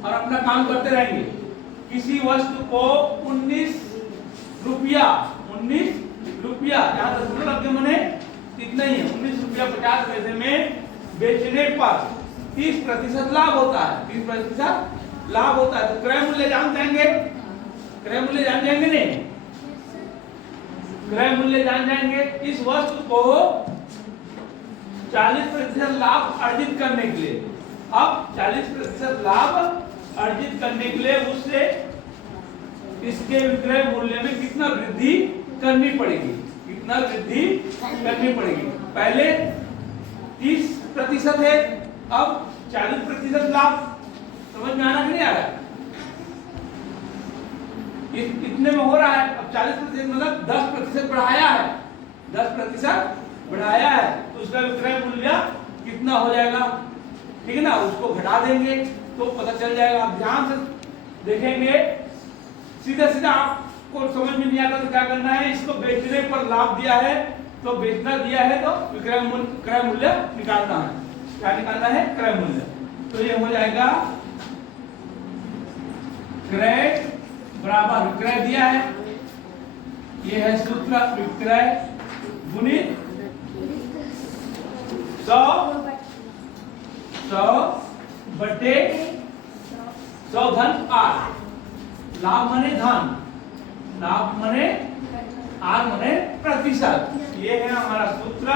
और अपना काम करते रहेंगे। किसी वस्तु को 19 रुपया जहाँ दशमलव लग गए मैंने इतना ही है, 19 रुपया 50 पैसे में बेचने पर 30% लाभ होता है। 30% लाभ होता है। तो क्रय मूल्य जान जाएंगे, क्रय मूल्य जान जाएंगे नहीं, क्रय मूल्य जान जाएंगे। इस वस्तु को 40% लाभ अर्जित करने के लिए, अब 40% लाभ अर्जित करने के लिए उससे इसके विक्रय मूल्य में कितना वृद्धि करनी पड़ेगी, कितना वृद्धि करनी पड़ेगी। पहले 30% है, अब 40% लाभ। समझ में आना कि नहीं आ रहा? इतने में हो रहा है। अब 40% मतलब 10% बढ़ाया है, 10% बढ़ाया है, तो उसका विक्रय मूल्य कितना हो जाएगा, ठीक है ना। उसको घटा देंगे तो पता चल जाएगा। आप ध्यान से देखेंगे, सीधा सीधा आपको समझ में नहीं आता तो क्या करना है, इसको बेचने पर लाभ दिया है तो बेचना दिया है तो क्रय मूल्य निकालना है। क्या निकालना है? क्रय मूल्य। तो ये हो जाएगा क्रय बराबर विक्रय दिया है, ये है सूत्र विक्रय गुणित 100 बटे 100 धन आर। लाभ मने धन, लाभ मने आर मने प्रतिशत। ये है हमारा सूत्र।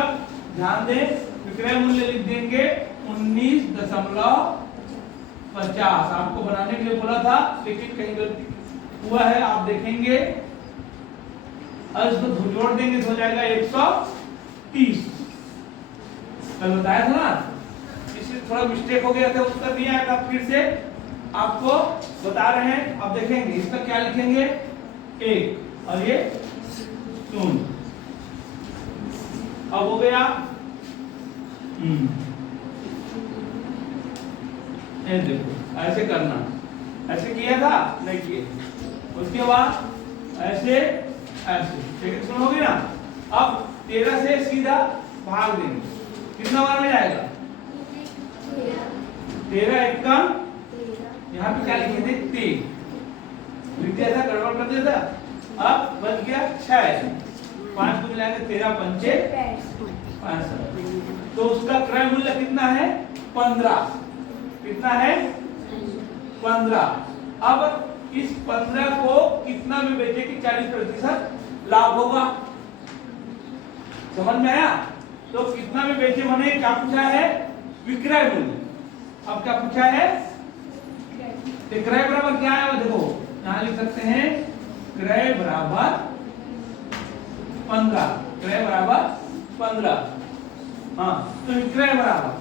ध्यान दें, विक्रय मूल्य लिख देंगे 19.50। आपको बनाने के लिए बोला था लेकिन कहीं गलती हुआ है, आप देखेंगे। और इसको जोड़ देंगे तो हो जाएगा 130। कल बताया था ना, इससे थोड़ा मिस्टेक हो गया था, उत्तर नहीं आया था, फिर से आपको बता रहे हैं। अब देखेंगे इसका क्या लिखेंगे, 1 और ये 0। अब हो गया ये देखो, ऐसे करना, ऐसे किया था नहीं किए, उसके बाद ऐसे ऐसे, ठीक है, हो गया ना। अब 13 से सीधा भाग देंगे, कितना बार में जाएगा, 13 एकम, यहाँ पे क्या लिखे थे 3, लिख दिया था, गड़बड़ कर दिया था। अब बच गया 6, 5 को मिलाएंगे 13 पंचे 65। तो उसका क्रय मूल्य कितना है, 15। कितना है, 15। अब इस 15 को कितना में बेचे कि 40% लाभ होगा। समझ में आया? तो कितना में बेचे मैंने क्या पूछा है, विक्रय मूल्य। अब क्या पूछा है, क्रय बराबर क्या है, देखो यहां लिख सकते हैं क्रय बराबर 15, क्रय बराबर 15। हाँ, तो विक्रय बराबर,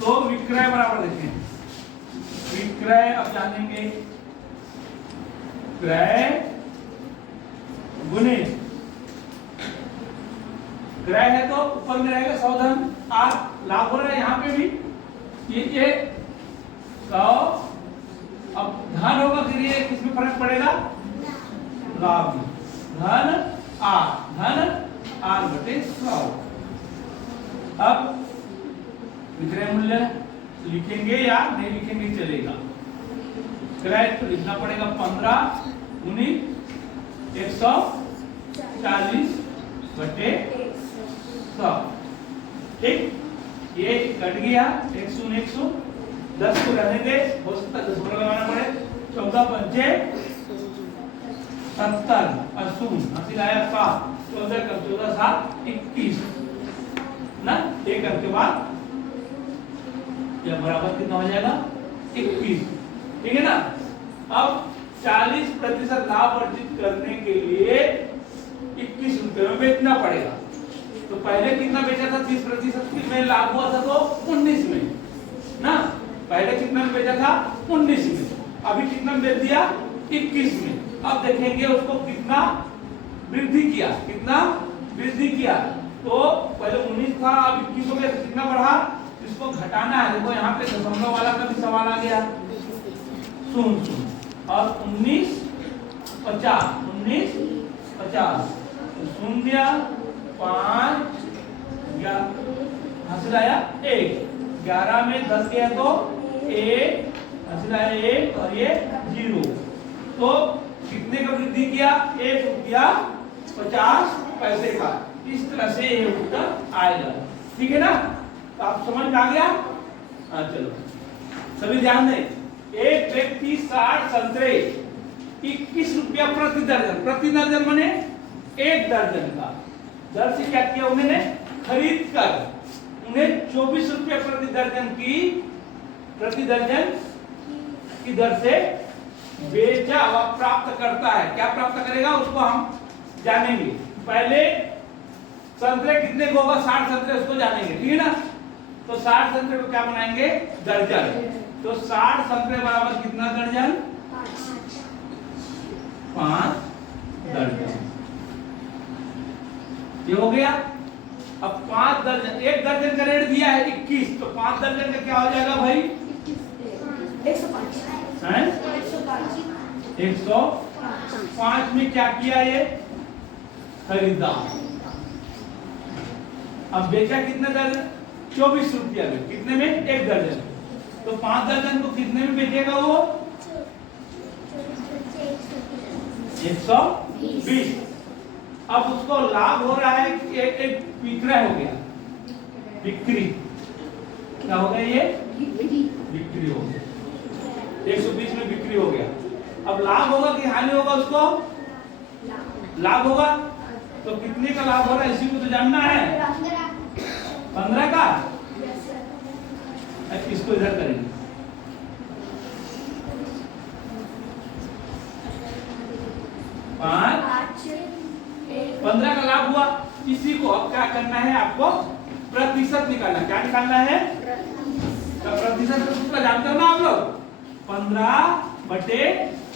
तो विक्रय बराबर देखें, विक्रय अब जानेंगे, क्रय गुणित, क्रय है तो ऊपर में रहेगा 100 धन आर, लाभ हो रहा है यहाँ पे भी ये 100। अब धन होगा फिर ये किसमें फर्क पड़ेगा, लाभ में, धन आर बटे 100। अब विक्रय मूल्य लिखेंगे या नहीं लिखेंगे चलेगा। क्रय तो लिखना पड़ेगा 15 गुणित 140 बटे 100। ठीक, ये कट गया 100 10 को रहने दे, हो सकता है 10 लगाना पड़े। 14 पंचे 70 और 0 हासिल आया 7। 14 का 14 7 21 ना, एक करके बाद यह बराबर कितना हो जाएगा 21। ठीक है ना। अब 40% लाभ अर्जित करने के लिए 21 रुपए में बेचना पड़ेगा। तो पहले कितना बेचा था, 30% में लाभ हुआ था तो 19 में ना, पहले कितना में बेचा था 19 में, अभी कितना में बेच दिया 21 में। अब देखेंगे उसको कितना वृद्धि किया, कितना वृद्धि किया। तो पहले 19 था, अब 21 हो गया, तो कितना बढ़ा, इसको घटाना है। देखो यहाँ पे दशमलव वाला का भी सवाल आ गया, 0 और 19 50, 19 50, 0 5 या हासिल आया 1, 11 में 10 गया तो 1 1 और ये 0, तो कितने का वृद्धि किया? 1 रुपया 50 पैसे का। इस तरह से ये उत्तर आएगा। ठीक है ना? तो आप समझ में आ गया? हाँ चलो सभी ध्यान दें। एक व्यक्ति 60 संतरे 21 रुपया प्रति दर्जन, प्रति दर्जन माने 1 दर्जन का दर से क्या किया उन्होंने? खरीद कर उन्हें 24 रुपया प्रति दर्जन की दर से बेचा व प्राप्त करता है। क्या प्राप्त करेगा उसको हम जानेंगे। पहले संतरे कितने को होगा? 60 संतरे, उसको जानेंगे। ठीक है ना? तो 60 संतरे को क्या बनाएंगे? दर्जन। तो 60 संतरे बराबर कितना दर्जन? 5 दर्जन। ये हो गया। अब 5 दर्जन, 1 दर्जन का रेट दिया है 21, तो 5 दर्जन का क्या हो जाएगा भाई? 105 में क्या किया? ये खरीदा। अब बेचा कितना दर्जन? 24 रुपया में। कितने में? 1 दर्जन। तो 5 दर्जन को कितने में बेचेगा वो? 120। अब उसको लाभ हो रहा है कि एक विक्रय हो गया, बिक्री। क्या हो गया? ये बिक्री हो गया। 120 में बिक्री हो गया। अब लाभ होगा कि हानि होगा? उसको लाभ होगा। तो कितने का लाभ हो रहा है इसी को तो जानना है। 15 का। इसको इधर करेंगे। 15 का लाभ हुआ। इसी को अब क्या करना है? आपको प्रतिशत निकालना। क्या निकालना है? तो प्रतिशत का सूत्र जानते हो ना आप लोग? 15 बटे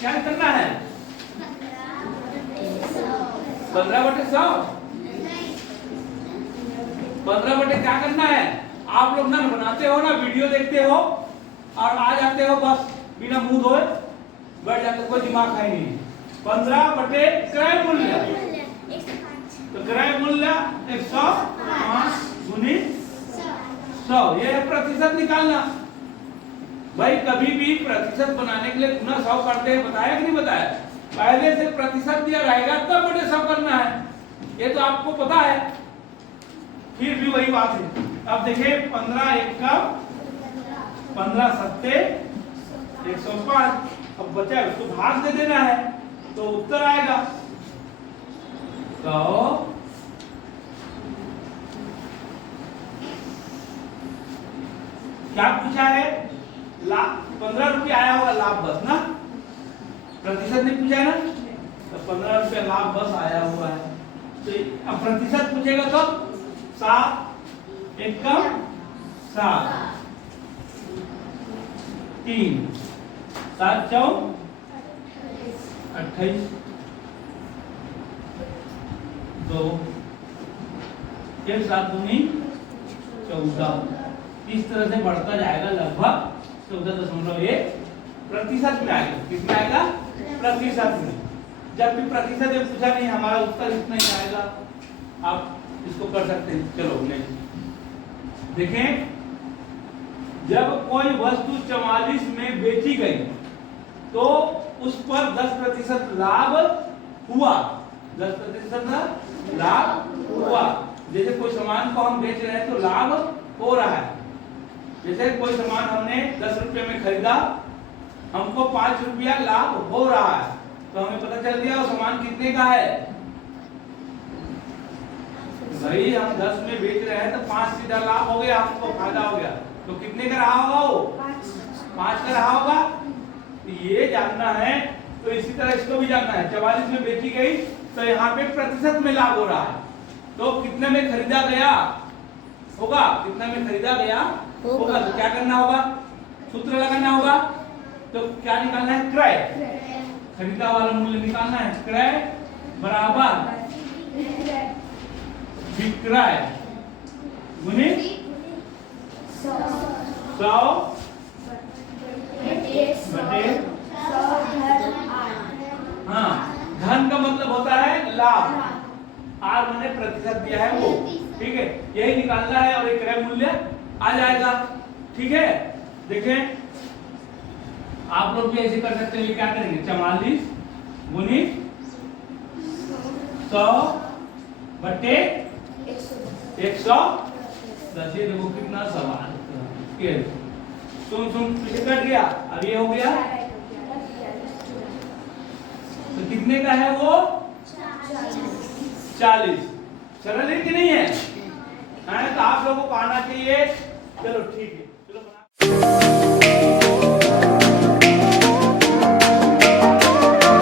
क्या करना है? 15 बटे 100। 15 बटे क्या करना है? आप लोग ना बनाते हो ना, वीडियो देखते हो और आ जाते हो बस बिना मुंह धोए बैठ जाते, कोई दिमाग है नहीं। 15 बटे क्रय मूल्य, तो क्रय मूल्य 105 गुणित 100, ये है प्रतिशत निकालना। भाई कभी भी प्रतिशत बनाने के लिए गुना 100 करते हैं, बताया कि नहीं बताया? पहले से प्रतिशत दिया रहेगा तब बटे 100 करना है, ये तो आपको पता है। फिर भी वही बात है। अब देखिए 15 एक का 15 सत्ते 105। अब बचा उसको भाग दे देना है तो उत्तर आएगा। तो क्या पूछा है? लाभ 15 रुपया आया होगा, लाभ बस ना, प्रतिशत नहीं पूछा है ना। तो 15 रुपया लाभ बस आया हुआ है। तो अब प्रतिशत पूछेगा कब? 7 एक का 7 3 7 4 28 2 1 7 दूनी 14। इस तरह से बढ़ता जाएगा, लगभग 14.1 प्रतिशत में आएगा। कितना आएगा? प्रतिशत में। जब भी प्रतिशत में पूछा नहीं, हमारा उत्तर इतना ही आएगा। आप इसको कर सकते हैं। चलो नेक्स्ट देखें। जब कोई वस्तु 44 में बेची गई तो उस पर 10% लाभ हुआ। 10% लाभ हुआ। जैसे कोई सामान को हम बेच रहे हैं तो लाभ हो रहा है। जैसे कोई सामान हमने 10 रुपये में खरीदा, हमको 5 रुपया लाभ हो रहा है, तो हमें पता चल गया वो सामान कितने का है। भाई हम 10 में बेच रहे हैं तो 5 सीधा लाभ हो गया, हमको फायदा हो गया। तो कितने का रहा होगा वो? 5 का रहा होगा। ये जानना है। तो इसी तरह इसको भी जानना है। 44 में बेची गई तो यहाँ पे प्रतिशत में लाभ हो रहा है, तो कितने में खरीदा गया होगा? कितने में खरीदा गया होगा? तो क्या करना होगा? सूत्र लगाना होगा। तो क्या निकालना है? क्रय। खरीदा वाला मूल्य निकालना है। क्रय बराबर विक्रय गुणित 100 बटे। हाँ, धन का मतलब होता है लाभ। आर मैंने प्रतिशत दिया है वो। ठीक है, यही निकालना है और एक क्रय मूल्य आ जाएगा। ठीक है, देखें आप लोग भी ऐसे कर सकते हैं। क्या करेंगे, 44 गुणित 100 बटे 110। ये देखो कितना सवाल के सुन पीछे कट गया, अब ये हो गया तो कितने का है वो 40। सरल है कि नहीं है? तो आप लोगों को आना चाहिए। चलो ठीक है, चलो बना